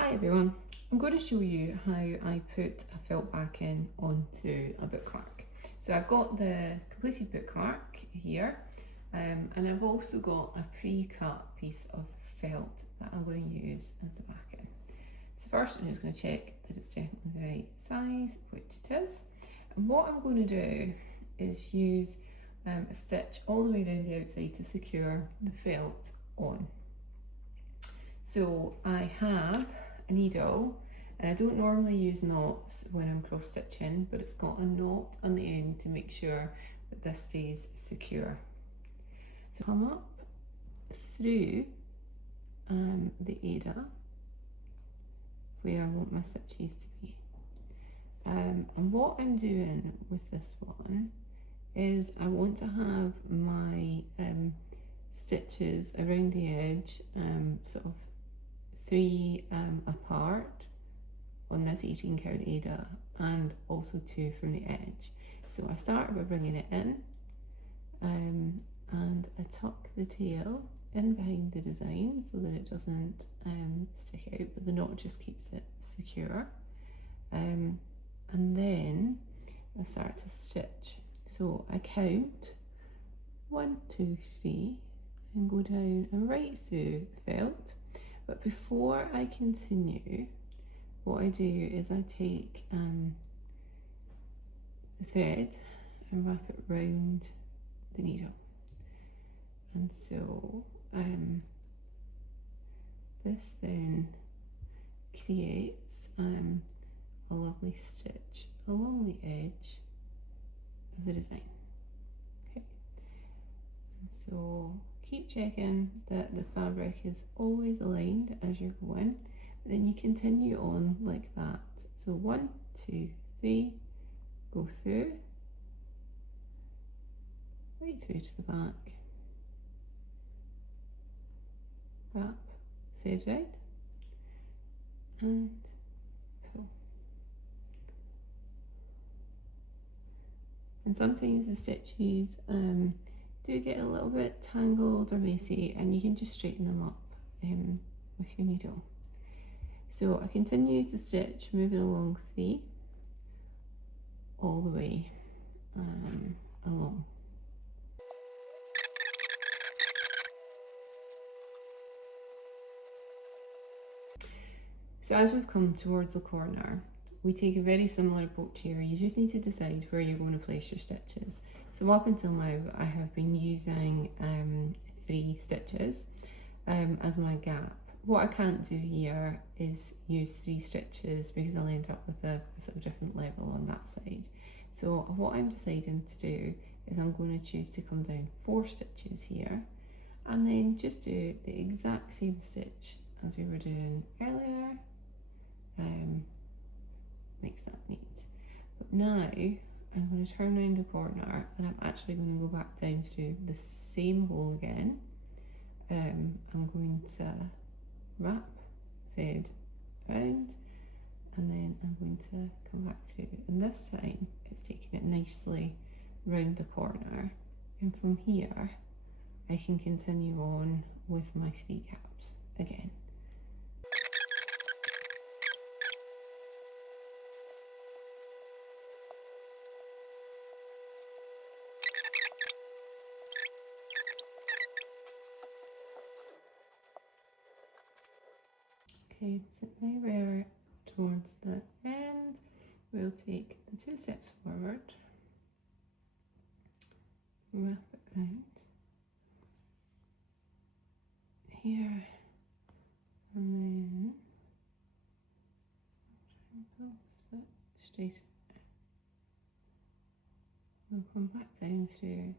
Hi everyone, I'm going to show you how I put a felt backing onto a bookmark. So I've got the completed bookmark here and I've also got a pre-cut piece of felt that I'm going to use as the backing. So first I'm just going to check that it's definitely the right size, which it is. And what I'm going to do is use a stitch all the way around the outside to secure the felt on. So I have a needle, and I don't normally use knots when I'm cross stitching, but it's got a knot on the end to make sure that this stays secure. So come up through the Ada where I want my stitches to be. And what I'm doing with this one is I want to have my stitches around the edge sort of 3 apart on this 18 count Ada, and also 2 from the edge. So I start by bringing it in and I tuck the tail in behind the design so that it doesn't stick out, but the knot just keeps it secure. And then I start to stitch. So I count 1, 2, 3 and go down and right through the felt. But before I continue, what I do is I take the thread and wrap it round the needle. And so this then creates a lovely stitch along the edge of the design. Okay, and so keep checking that the fabric is always aligned as you're going, but then you continue on like that. So 1, 2, 3, go through, right through to the back, wrap, thread round, and pull. And sometimes the stitches do get a little bit tangled or messy, and you can just straighten them up with your needle. So I continue to stitch, moving along 3 all the way along. So as we've come towards the corner, we take a very similar approach here. You just need to decide where you're going to place your stitches. So up until now, I have been using 3 stitches as my gap. What I can't do here is use 3 stitches because I'll end up with a sort of different level on that side. So what I'm deciding to do is I'm going to choose to come down 4 stitches here and then just do the exact same stitch as we were doing earlier. Makes that neat. But now I'm going to turn around the corner and I'm actually going to go back down through the same hole again. I'm going to wrap, thread round, and then I'm going to come back through. And this time it's taking it nicely round the corner. And from here I can continue on with my 3 gaps again. Okay, so now we're towards the end. We'll take the 2 steps forward, wrap it round here, and then pull this bit straight. We'll come back down through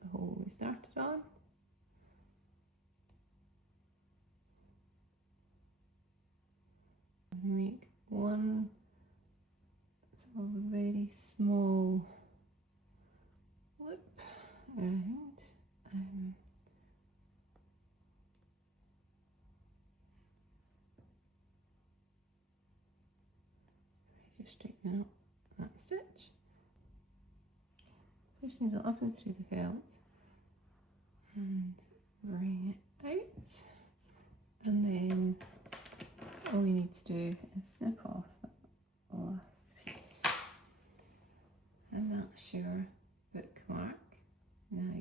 the hole we started on. Make one sort of very small loop around just straighten up that stitch, push the needle up and through the felt and bring it out, and then all you need to do is snip off that last piece, and that's your bookmark. Now